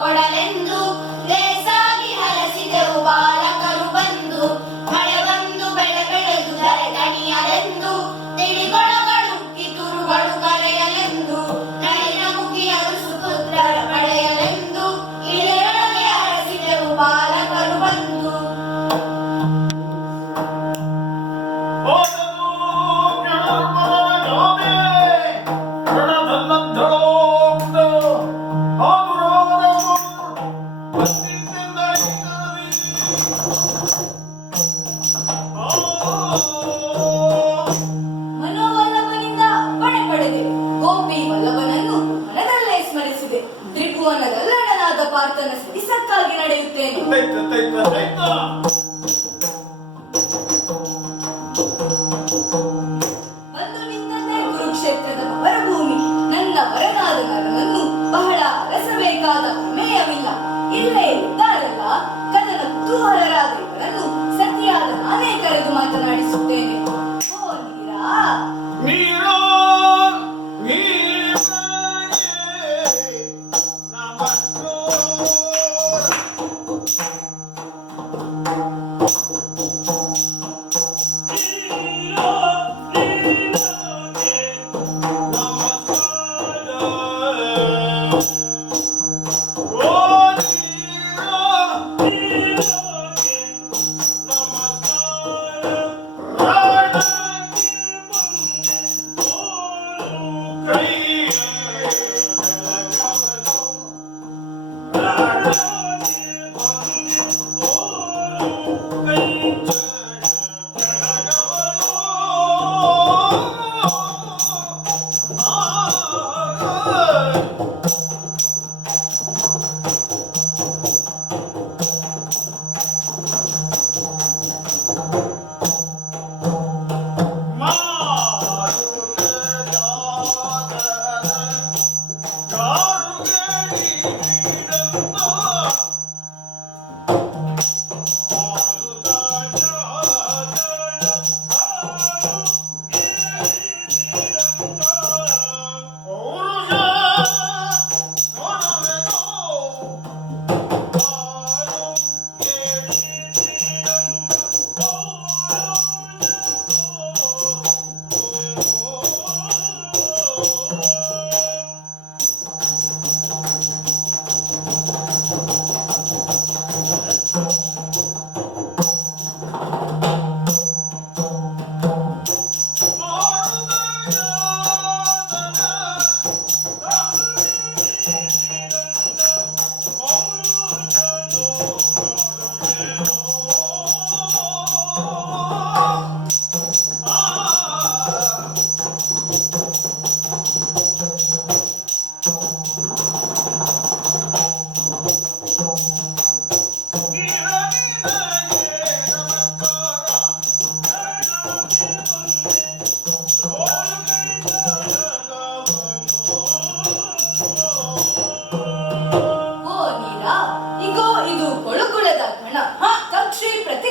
ಕೊಡಲೆಂದು ಲೇಸಾಗಿ ಹಲಸಿದೆವು ಬಾಲಕರು ಬಂದು ಮಳೆ ಬಂದು ಬೆಳೆ ಬೆಳೆದು ದರೆ ದಣಿಯಲೆಂದು ತಿಳಿಗೊಳಗಳು ಕಿತುರುಗಳು ಕರೆಯಲೆಂದು ನಳಿನ ಮುಖಿಯರು ಸುಪುತ್ರರ ಪಡೆಯಲೆಂದು ಇಳೆಯೊಳಗೆ ಹರಸಿದೆವು ಬಾಲಕರು ಬಂದು ಮನೋವಲ್ಲಭನಿಂದ ಅಪ್ಪಣೆ ಪಡೆದೆ. ಗೋಪಿ ವಲ್ಲಭನನ್ನು ಮನದಲ್ಲೇ ಸ್ಮರಿಸಿದೆ. ತ್ರಿಭುವನದಲ್ಲಡನಾದ ಪಾರ್ಥನ ಸರಿಸಕ್ಕಾಗಿ ನಡೆಯುತ್ತೇನೆ. ಬಂದು ನಿಂತದ್ದೇ ಕುರುಕ್ಷೇತ್ರದ ಭೂಮಿ. ನನ್ನ ವರನಾದ ನರನನ್ನು ಬಹಳ ಅರಸಬೇಕಾದ ಪ್ರಮೇಯವಿಲ್ಲ. ಇಲ್ಲೇ ಇದ್ದಾರಲ್ಲ ಕದನ ಕುತೂಹಲರಾದ ಇವರನ್ನು ಸತಿಯಾದ ನಾನೇ ಕರೆದು ಮಾತನಾಡಿಸುತ್ತೇನೆ. ಓ ನೀರಾ,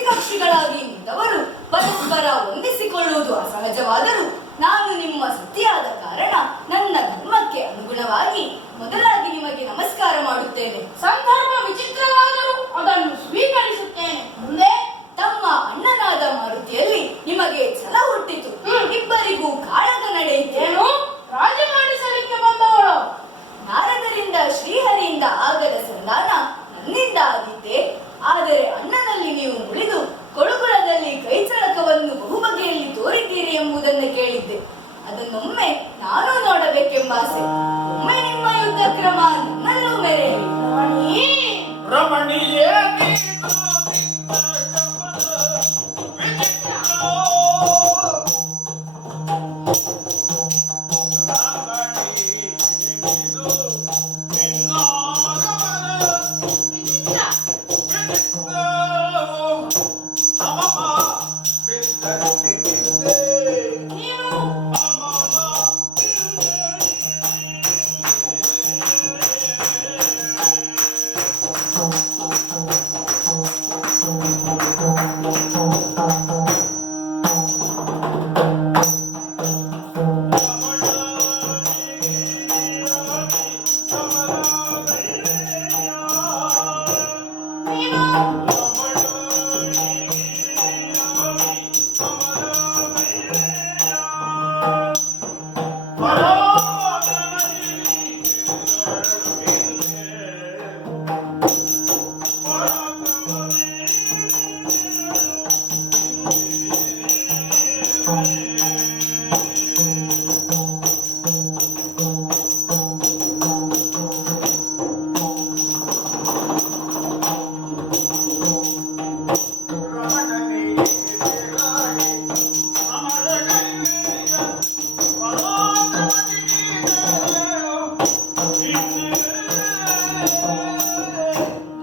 ಕಕ್ಷಿಗಳಾಗಿ ನಿಂತವರು ಪರಸ್ಪರ ಹೊಂದಿಸಿಕೊಳ್ಳುವುದು ಅಸಹಜವಾದರೂ ನಾನು ನಿಮ್ಮ ಸತಿಯಾದ ಕಾರಣ ನನ್ನ ಧರ್ಮಕ್ಕೆ ಅನುಗುಣವಾಗಿ ಮೊದಲಾಗಿ ನಿಮಗೆ ನಮಸ್ಕಾರ ಮಾಡುತ್ತೇನೆ. ಸಂದರ್ಭ ವಿಚಿತ್ರವಾದರೂ ಅದನ್ನು ಸ್ವೀಕರಿಸುತ್ತೇನೆ. ಮುಂದೆ ತಮ್ಮ ಅಣ್ಣನಾದ ಮಾರುತಿಯಲ್ಲಿ ನಿಮಗೆ ಛಲ ಹುಟ್ಟಿತು. ಇಬ್ಬರಿಗೂ ಕಾಳಗ ನಡೆಯಿತೇನು? ರಾಜ ಮಾಡಿಸಲಿಕ್ಕೆ ಬಂದವಳು ನಾರದರಿಂದ ಶ್ರೀಹರಿಯಿಂದ ಆಗದ ಸಂಧಾನ ನನ್ನಿಂದ ಆದಿತ್ತೆ. ಆದರೆ ಅಣ್ಣನಲ್ಲಿ ನೀವು ಮುಳಿದು ಕೊಳುಗುಳದಲ್ಲಿ ಕೈಚಳಕವನ್ನು ಬಹುಬಗೆಯಲ್ಲಿ ತೋರಿದ್ದೀರಿ ಎಂಬುದನ್ನು ಕೇಳಿದ್ದೆ. ಅದನ್ನೊಮ್ಮೆ ನಾನು ನೋಡಬೇಕೆಂಬ ಆಸೆ. ಒಮ್ಮೆ ನಿಮ್ಮ ಯುದ್ಧ ಕ್ರಮ ನನ್ನಲ್ಲೂ ಮೆರೆಯಲಿ. ರಮಣಿಯೇ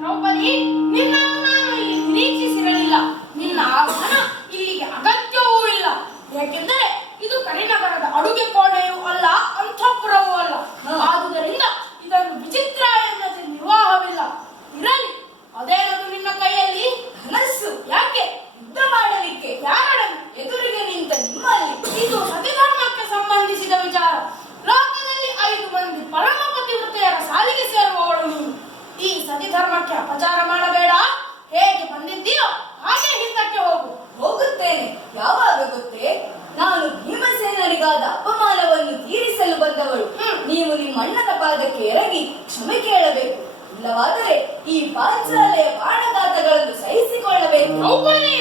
ದ್ರೌಪದಿ, ನಿನ್ನನ್ನು ನಾನು ಇಲ್ಲಿ ನಿರೀಕ್ಷಿಸಿರಲಿಲ್ಲ. ನಿನ್ನ ಆಗಮನ ಇಲ್ಲಿಗೆ ಅಗತ್ಯವೂ ಇಲ್ಲ. ಏಕೆಂದರೆ ಇದು ಕರಿನಗರದ ಅಡುಗೆ ಕೋಣೆಯೂ ಅಲ್ಲ, ಅಂತಃಪುರವೂ ಅಲ್ಲ. ಆದುದರಿಂದ ಇದನ್ನು ವಿಚಿತ್ರ ಎನ್ನದೆ ನಿರ್ವಾಹವಿಲ್ಲ. ಇರಲಿ, ಅದೇನದು ನಿನ್ನ ಕೈಯಲ್ಲಿ? ಧನಸ್ಸು. ಯಾಕೆ? ಯುದ್ಧ ಮಾಡಲಿಕ್ಕೆ. ಯಾರನ್ನು? ಎದುರಿಗೆ ನಿಂತ ನಿಮ್ಮಲ್ಲಿ. ಇದು ಸತಿಧರ್ಮಕ್ಕೆ ಸಂಬಂಧಿಸಿದ ವಿಚಾರ. ಲೋಕದಲ್ಲಿ 5 ಮಂದಿ ಪರಮ ಪತಿವ್ರತೆಯರ ಸಾಲಿಗೆ ಸೇರುವವಳು ನೀನು. ಈ ಸತಿಧರ್ಮಕ್ಕೆ ಅಪಚಾರ ಮಾಡಬೇಡ. ಹೇಗೆ ಬಂದಿದ್ದೀಯೋ ಹಾಗೆ ಹಿಂದಕ್ಕೆ ಹೋಗು. ಹೋಗುತ್ತೇನೆ. ಯಾವಾಗ ಗೊತ್ತೇ? ನಾನು ಭೀಮಸೇನರಿಗಾದ ಅಪಮಾನವನ್ನು ತೀರಿಸಲು ಬಂದವಳು. ನೀವು ನಿಮ್ಮ ಅಣ್ಣನ ಪಾದಕ್ಕೆ ಎರಗಿ ಕ್ಷಮೆ ಕೇಳಬೇಕು. ಇಲ್ಲವಾದರೆ ಈ ಪಾಂಚಾಲೆಯ ಬಾಣಘಾತಗಳನ್ನು ಸಹಿಸಿಕೊಳ್ಳಬೇಕು. ದ್ರೌಪದಿ,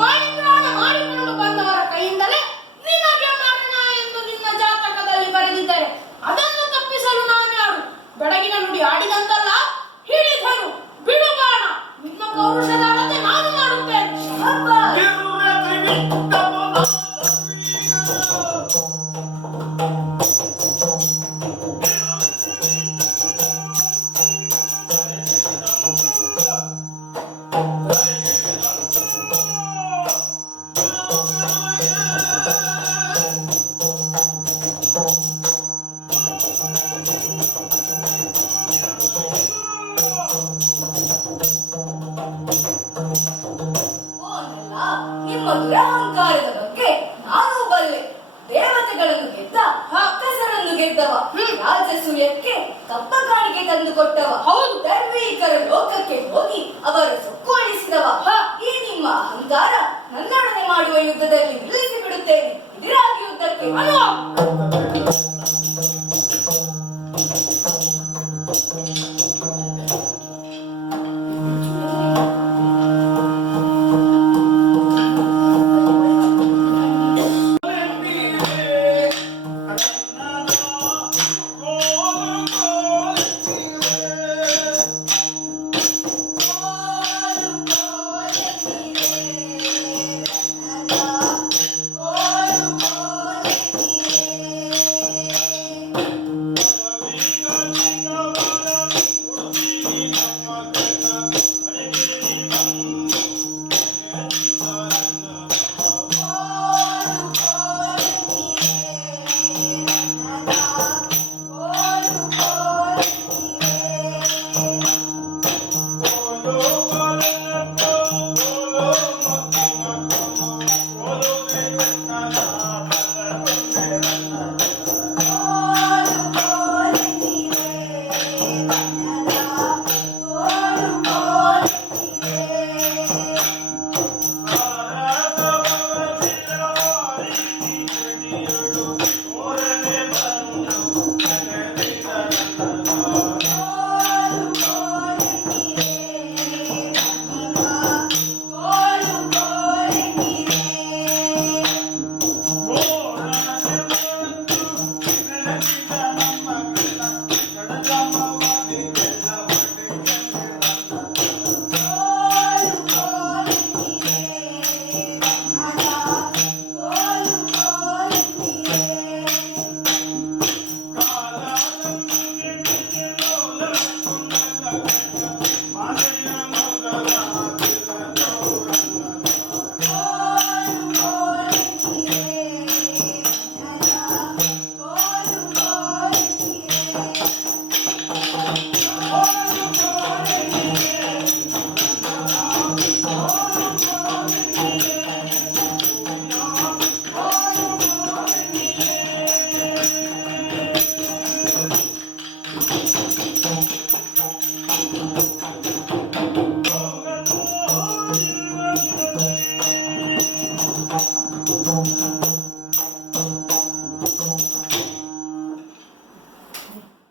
ಪರಿತ್ರಾಣ ಮಾಡಿಕೊಂಡು ಬಂದವರ ಕೈಯಿಂದಲೇ ನಿನಗೆ ಮರಣ ಎಂದು ನಿನ್ನ ಜಾತಕದಲ್ಲಿ ಬರೆದಿದ್ದರೆ ಅದನ್ನು ತಪ್ಪಿಸಲು ನಾನು ಯಾರು? ಬೆಳಗಿನ ನುಡಿ ಆಡಿದಂತಲ್ಲ, ಹಿಡಿದನು ಬಿಡು ಬಾಣ. ನಿನ್ನ ಪೌರುಷದ ಅಳತೆ ನಾನು ಮಾಡುತ್ತೇನೆ. ಅಬ್ಬಾ! ಓನಲ್ಲ, ನಿಮ್ಮ ದುರಹಂಕಾರದ ಬಗ್ಗೆ ನಾನು ಬಲ್ಲೆ. ದೇವತೆಗಳನ್ನು ಗೆದ್ದ, ಅಕ್ಕಸರನ್ನು ಗೆದ್ದವ, ರಾಜಸೂಯಕ್ಕೆ ಕಪ್ಪ ಕಾಣಿಕೆ ತಂದು ಕೊಟ್ಟವ, ಹೌದು. ಧರ್ಮೀಕರ ಲೋಕಕ್ಕೆ ಹೋಗಿ ಅವರ ಸೊಕ್ಕು ಅಳಿಸಿದವ. ಈ ನಿಮ್ಮ ಅಹಂಕಾರ ನನ್ನೊಡನೆ ಮಾಡುವ ಯುದ್ಧದಲ್ಲಿ